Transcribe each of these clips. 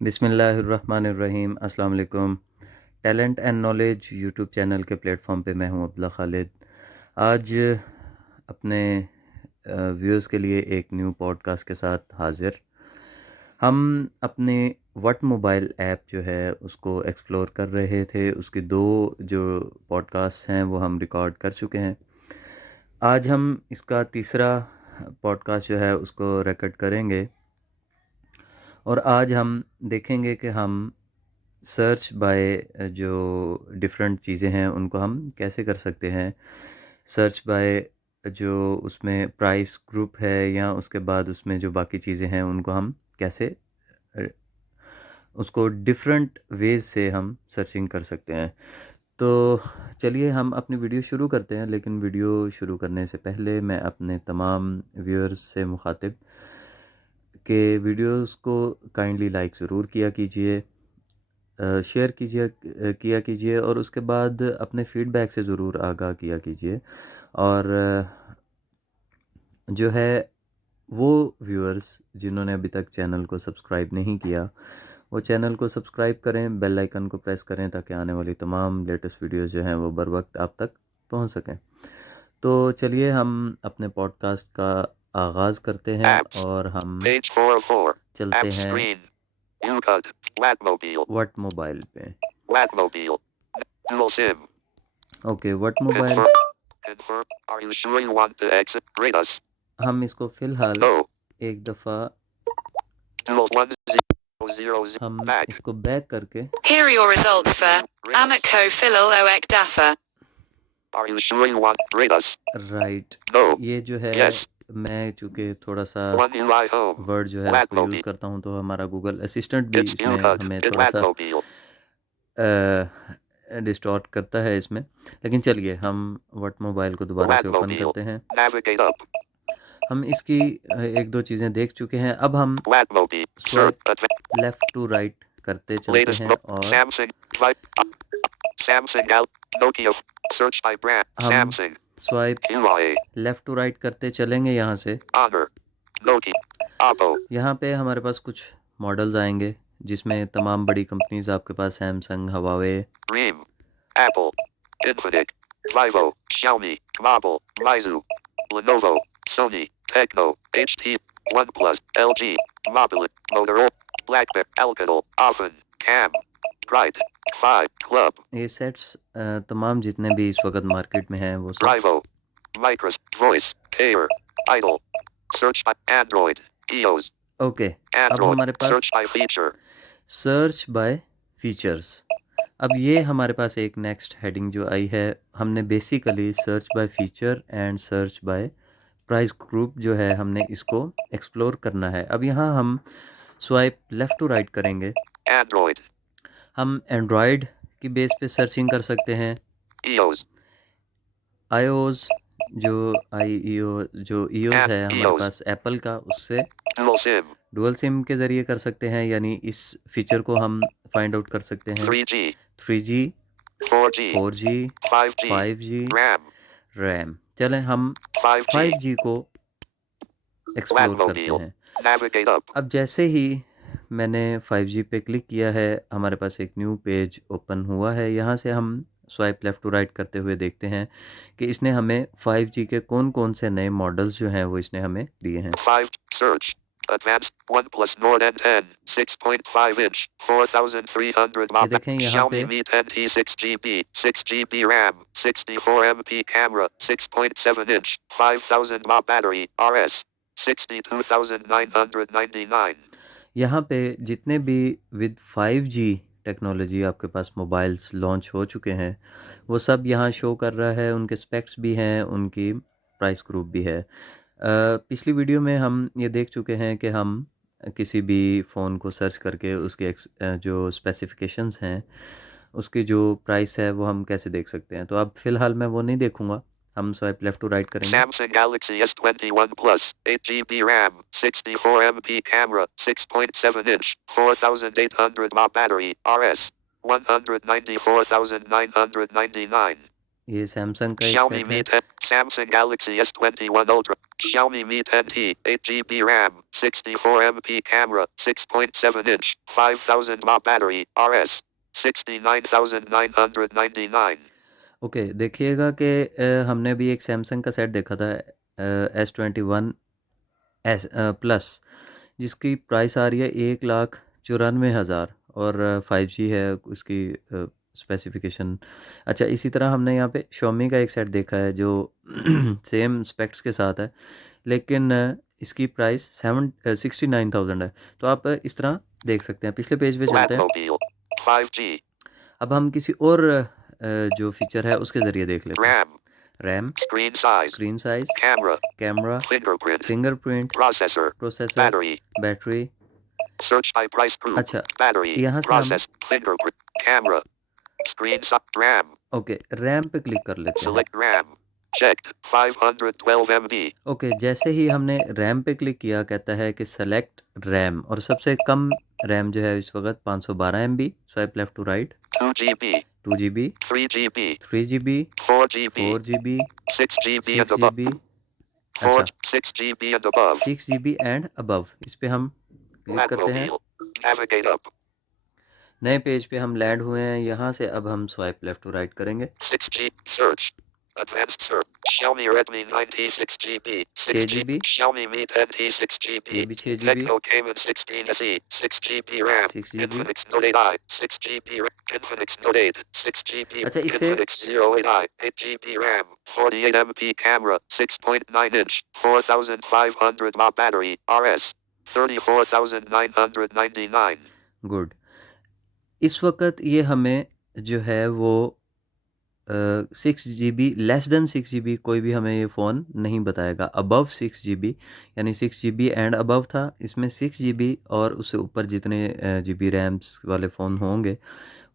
बिस्मिल्लाहिर्रहमानिर्रहीम। अस्सलाम वालेकुम। Talent and knowledge YouTube channel के प्लेटफॉर्म पे मैं हूँ अब्दुल्ला खालिद। आज अपने व्यूअर्स के लिए एक न्यू पॉडकास्ट के साथ हाज़िर। हम अपने व्हाट मोबाइल ऐप जो है उसको एक्सप्लोर कर रहे थे। उसकी 2 जो पॉडकास्ट हैं वो हम रिकॉर्ड कर चुके हैं। आज हम इसका तीसरा पॉडकास्ट जो है उसको रिकॉर्ड करेंगे और आज हम देखेंगे कि हम सर्च बाय जो डिफरेंट चीज़ें हैं उनको हम कैसे कर सकते हैं। सर्च बाय जो उसमें प्राइस ग्रुप है या उसके बाद उसमें जो बाकी चीज़ें हैं उनको हम कैसे अ, उसको डिफरेंट वेज से हम सर्चिंग कर सकते हैं। तो चलिए हम अपनी वीडियो शुरू करते हैं, लेकिन वीडियो शुरू करने से पहले मैं अपने तमाम व्यूअर्स से मुखातिब कि वीडियोस को काइंडली लाइक ज़रूर किया कीजिए, शेयर किया कीजिए और उसके बाद अपने फीडबैक से ज़रूर आगाह किया कीजिए। और जो है वो व्यूअर्स जिन्होंने अभी तक चैनल को सब्सक्राइब नहीं किया, वो चैनल को सब्सक्राइब करें, बेल आइकन को प्रेस करें ताकि आने वाली तमाम लेटेस्ट वीडियोस जो हैं वो बर वक्त आप तक पहुंच सकें। तो चलिए हम अपने पॉडकास्ट का आगाज़ करते हैं Apps. और हम Page 404. चलते App हैं screen. UCUD. Watmobile. What mobile पे। Watmobile. Dual SIM. Okay, what mobile. Confirm. Confirm. Are you sure you want to exit? Rate us. हम इसको फ़िलहाल No. एक दफ़ा Dual 1000. हम Back. इसको बैक करके Here are your results for Rate us. Amoco Philil Oek Dafa. Are you sure you want? Rate us. Right, No. ये जो है Yes. मैं चूँकि थोड़ा सा One UI home. वर्ड जो है उसको यूज़ Watmobile. करता हूँ तो हमारा गूगल असिस्टेंट भी It's इसमें UCUD. हमें It's थोड़ा सा Watmobile. डिस्टॉर्ट करता है इसमें। लेकिन चलिए हम व्हाट मोबाइल को दोबारा से ओपन Watmobile. करते हैं। Navigate up. हम इसकी 1-2 चीज़ें देख चुके हैं। अब हम Watmobile. Swipe Search. Left to right करते चलते Latest हैं book. और Samsung. Samsung Nokia. Search by brand. हम Samsung. Swipe UI. Left to right करते चलेंगे यहाँ से। Honor. Nokia. Oppo. यहाँ पे हमारे पास कुछ मॉडल्स आएंगे जिसमें तमाम बड़ी कंपनीज आपके पास Samsung, Huawei, Ream. Apple. Infinix. Vivo. Xiaomi. Mobile. Meizu. Lenovo. Sony. Tecno. HP. OnePlus. LG. Mobile. Motorola. BlackBerry. Alcatel. Often. Cam. Pride. 5. Club. ये सेट्स तमाम जितने भी इस वक्त मार्केट में हैं वो सब Privo. Microsoft. Voice. Air. Idle. Search by Android. EOS. Okay. अब Android. हमारे पास Search by feature. Search by features. अब ये हमारे पास एक नेक्स्ट हेडिंग जो आई है, हमने basically search by feature and search by price group जो है हमने इसको एक्सप्लोर करना है। अब यहाँ हम स्वाइप लेफ़्ट टू राइट करेंगे। Android. हम एंड्रॉयड की बेस पे सर्चिंग कर सकते हैं। EOS. आईओएस जो ईओएस है हमारे EOS. पास एप्पल का, उससे Dual SIM. डुअल सिम के ज़रिए कर सकते हैं, यानी इस फीचर को हम फाइंड आउट कर सकते हैं। 3G. 3G, 4G. 4G, 5G. 5G, RAM. RAM. चलें हम 5G. 5G को एक्सप्लोर करते Watmobile. हैं। Navigate up. अब जैसे ही मैंने 5G पे क्लिक किया है, हमारे पास एक न्यू पेज ओपन हुआ है। यहाँ से हम स्वाइप लेफ़्ट टू राइट करते हुए देखते हैं कि इसने हमें 5G के कौन-कौन से नए मॉडल्स जो हैं वो इसने हमें दिए हैं। 5. Search. Advanced OnePlus Nord N10. 6.5 inch. 4300 ये mAh. देखें यहाँ Xiaomi पे Mi 10T 6GB. 6GB RAM. 64 MP camera. 6.7 inch. 5000 mAh battery. RS. 62,999. यहाँ पे जितने भी विद 5G टेक्नोलॉजी आपके पास मोबाइल्स लॉन्च हो चुके हैं वो सब यहाँ शो कर रहा है। उनके स्पेक्स भी हैं, उनकी प्राइस ग्रुप भी है। पिछली वीडियो में हम ये देख चुके हैं कि हम किसी भी फ़ोन को सर्च करके उसके जो स्पेसिफिकेशंस हैं, उसकी जो प्राइस है वो हम कैसे देख सकते हैं। तो अब फ़िलहाल मैं वो नहीं देखूँगा, हम स्वाइप लेफ़्ट टू राइट करेंगे। Samsung Galaxy S21 Plus. 8GB RAM. 64 MP camera. 6.7 inch. 4800 mAh battery. RS. 194,999. ये सैमसंग का एक Xiaomi सेट Mi है। 10, Samsung Galaxy S21 Ultra, Xiaomi Mi 10T, 8GB RAM, 64MP camera, 6.7 inch, 5000 mAh battery, RS, 69,999. Okay, देखिएगा कि हमने भी एक Samsung का सेट देखा था S21 प्लस, जिसकी प्राइस आ रही है 1,94,000 और 5G है उसकी स्पेसिफिकेशन। अच्छा, इसी तरह हमने यहाँ पे Xiaomi का एक सेट देखा है जो सेम स्पेक्स के साथ है, लेकिन इसकी प्राइस 69,000 है। तो आप इस तरह देख सकते हैं। पिछले पेज पे चलते हैं। Latmobile, 5G, अब हम किसी और जो फीचर है उसके ज़रिए देख लेते हैं। RAM, RAM, screen size, screen size, camera, camera, fingerprint, fingerprint, processor, processor, battery, battery. search by price group, अच्छा, battery, यहाँ से हम process, fingerprint, camera, screen size, RAM, okay RAM पे क्लिक कर लेते हैं। select RAM, checked, 512 MB, okay, जैसे ही हमने रैम पे क्लिक किया कहता है कि सेलेक्ट रैम, और सबसे कम रैम जो है इस वक्त 512 MB। Swipe left to right. 2GB, 2GB, 3GB, 3GB, 4GB, 4GB, 6GB and above, 6GB। 4, अच्छा, 6GB and above, 6GB and above, इस पे हम क्लिक करते हैं। Latmobile, navigate up, नए पेज पे हम लैंड हुए हैं। यहाँ से अब हम स्वाइप लेफ्ट टू राइट करेंगे। 6G, search, advanced search, Xiaomi Redmi 9T 6GB, 6G, 6GB, Xiaomi Mi 10T 6GB, ये भी 6GB, Tecno Cayman 16 SE, 6GB RAM, 6GB। Infinix Note 8i, 6GB RAM, Infinix Note 8, 6GB, अच्छा, इससे Infinix 08i, 8GB RAM, 48MP camera, 6.9 inch, 4500 mAh battery, RS, 34,999. Good. इस वक्त ये हमें जो है वो 6GB, लेस देन 6GB कोई भी हमें ये फ़ोन नहीं बताएगा। अबव 6GB, यानी 6GB एंड अबव था, इसमें 6GB और उससे ऊपर जितने GB रैम्स वाले फ़ोन होंगे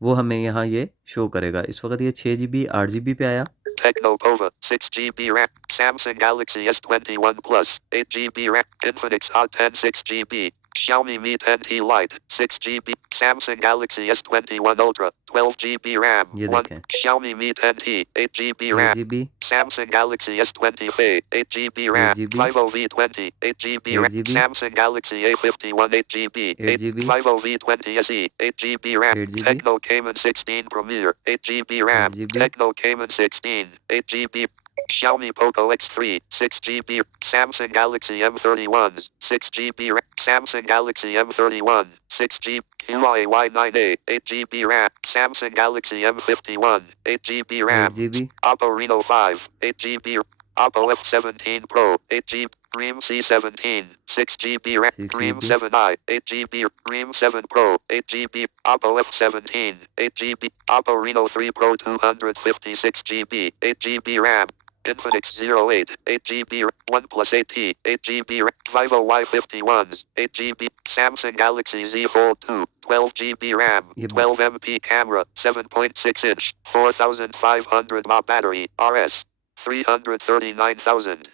वो हमें यहाँ ये शो करेगा। इस वक्त ये 6GB 8GB पे आया। Tecno Pova, 6GB RAM, Samsung Galaxy S21 Plus, 8GB RAM, Infinix Hot 10 6GB, Xiaomi Mi 10T Lite, 6GB, Samsung Galaxy S21 Ultra, 12GB RAM, ये 1, देखें, Xiaomi Mi 10T, 8GB RAM, 8GB, Samsung Galaxy S20 FE, 8GB RAM, 8GB, 50V20, 8GB RAM, 8GB, Samsung Galaxy A51 8GB, 8GB, 50V20 SE, 8GB RAM, 8GB, Tecno Cayman 16 Premier, 8GB RAM, 8GB, Tecno Cayman 16, 8GB, Xiaomi Poco X3, 6GB, Samsung Galaxy M31, 6GB RAM, Samsung Galaxy M31, 6GB, Huawei Y9A, 8GB RAM, Samsung Galaxy M51, 8GB RAM, 8GB, Oppo Reno 5, 8GB, Oppo F17 Pro, 8GB, Dream C17, 6GB RAM, Dream 6GB, 7i, 8GB, Dream 7 Pro, 8GB, Oppo F17, 8GB, Oppo Reno 3 Pro 256GB, 8GB RAM, Infinix 08, 8GB, OnePlus 8T, 8GB, Vivo Y51s, 8GB, Samsung Galaxy Z Fold 2, 12GB RAM, ये 12MP camera, 7.6 inch, 4500 mAh battery, RS, 339,000.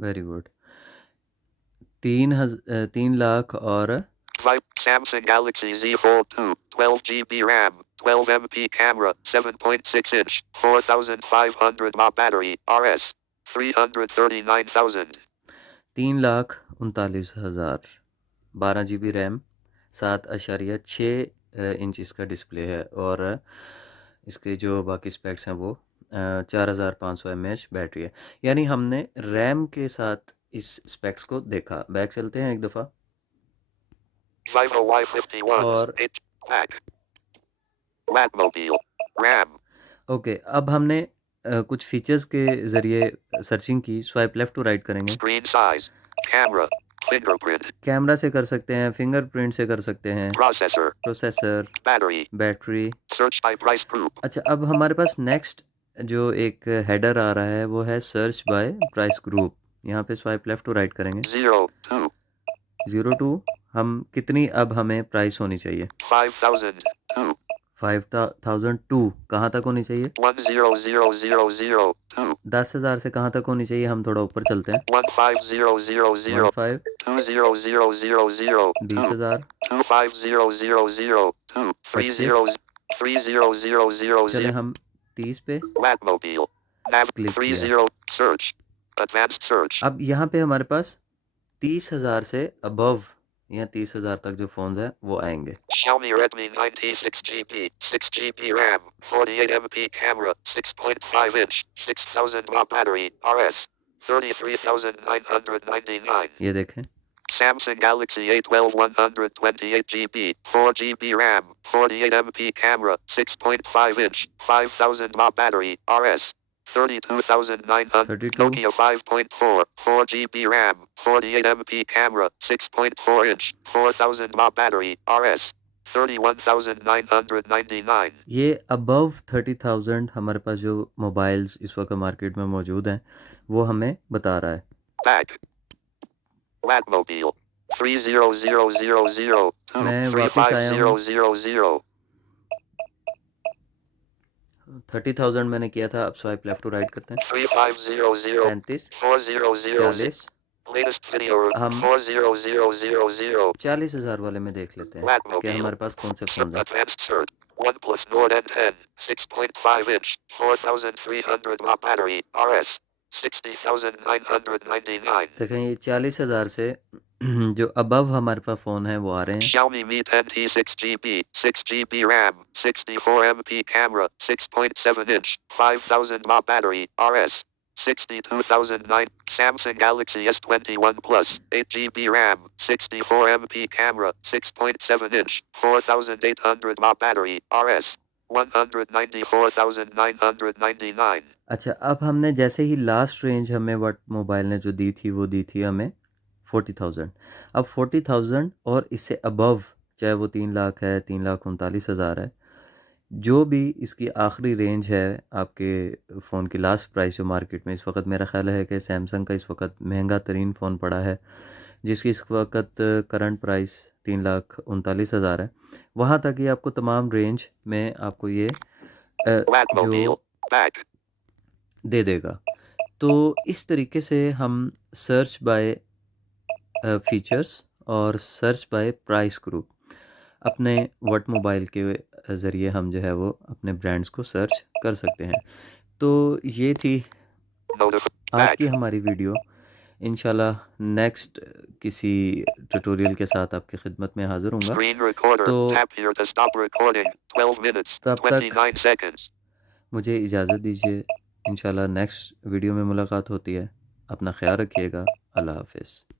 Very good. 3 lakh और Samsung Galaxy Z Fold 2, 12GB RAM, 12MP camera, 7.6 inch, 4500 mAh battery, RS, 339,000. 3,39,000, 12GB RAM, 7.6 inch इसका display है, और इसके जो बाकी specs हैं वो 4,500 mAh बैटरी है। यानी हमने रैम के साथ इस स्पेक्स को देखा। बैक चलते हैं एक दफ़ा, Vivo Y51s, और 8 pack. Latmobile, RAM, ओके अब हमने कुछ फीचर्स के ज़रिए सर्चिंग की। स्वाइप लेफ़्ट टू राइट करेंगे। screen size, camera, fingerprint, camera से कर सकते हैं, फिंगरप्रिंट से कर सकते हैं, processor, processor, battery, battery. search by price group, अच्छा, अब हमारे पास नेक्स्ट जो एक हेडर आ रहा है वो है सर्च बाय प्राइस ग्रुप। यहाँ पे स्वाइप लेफ़्ट टू राइट करेंगे। 0, 2, 02, हम कितनी अब हमें प्राइस होनी चाहिए? 5,000, 2, 5,002 कहाँ तक होनी चाहिए? 1,0,0,0,0, 2, 10,000 से कहाँ तक होनी चाहिए? हम थोड़ा ऊपर चलते हैं। 1,5,0,0,0, 15, 2,0,0,0,0, 2, 20,000, 2,5,0,0,0, 2, 25। 3,0,0,0,0, चलें हम 30 पे Latmobile. Nav क्लिक 30 किया। search. Advanced search. अब यहाँ पे हमारे पास 30,000 से अबव या 30,000 तक जो फ़ोन्स हैं वो आएंगे। Xiaomi Redmi 96GB, 6GB RAM, 48MP camera, 6.5 inch, 6000 mAh battery, RS, 33,999. ये देखें, Samsung Galaxy A12 128GB, 4GB RAM, 48MP camera, 6.5 inch, 5000 mAh battery, RS, 32,900. 32 Nokia 5.4, 4GB RAM, 48MP camera, 6.4 inch, 4000 mAh battery, RS, 31,999. ये above 30,000 हमारे पास जो mobiles इस वक्त market में मौजूद हैं वो हमें बता रहा है। Back. Latmobile. 30000 मैं वापस आया हूँ, 35000. 30,000 मैंने किया था। अब स्वाइप लेफ्ट टू राइट करते हैं। 3500 35 400. 40 Latest video हम 40000. 40,000 वाले में देख लेते हैं कि Latmobile. हमारे पास कौन से फ़ोन्स हैं। Advanced search. OnePlus Nord N10, 6.5 inch, 4300 mAh battery, RS, 60,999. देखें ये 40,000 से जो अबव हमारे पास फ़ोन है वो आ रहे हैं। Xiaomi Mi 10T 6GB, 6GB RAM, 64MP camera, 6.7 inch, 5000 mAh battery, RS, 62,009. Samsung Galaxy S21 Plus, 8GB RAM, 64MP camera, 6.7 inch, 4800 mAh battery, RS, 194,999. अच्छा, अब हमने जैसे ही लास्ट रेंज हमें व्हाट मोबाइल ने जो दी थी वो दी थी हमें 40,000। अब 40,000 और इससे अबव, चाहे वो 3 लाख है, 3,39,000 है, जो भी इसकी आखिरी रेंज है आपके फ़ोन की लास्ट प्राइस जो मार्केट में इस वक्त मेरा ख्याल है कि सैमसंग का इस वक्त महंगा तरीन फ़ोन पड़ा है जिसकी इस वक्त करंट प्राइस 3,39,000 है। वहाँ तक ही आपको तमाम रेंज में आपको ये Latmobile. जो Back. दे देगा। तो इस तरीके से हम सर्च बाय फीचर्स और सर्च बाय प्राइस ग्रुप अपने व्हाट मोबाइल के ज़रिए हम जो है वो अपने ब्रांड्स को सर्च कर सकते हैं। तो ये थी आज Back. की हमारी वीडियो। इंशाल्लाह नेक्स्ट किसी ट्यूटोरियल के साथ आपकी खिदमत में हाज़िर होऊंगा। Screen recorder. तो Tap here to stop recording. 12 minutes, तब तक 29 seconds. मुझे इजाज़त दीजिए। इंशाल्लाह नेक्स्ट वीडियो में मुलाकात होती है। अपना ख्याल रखिएगा। अल्लाह हाफ़िज़।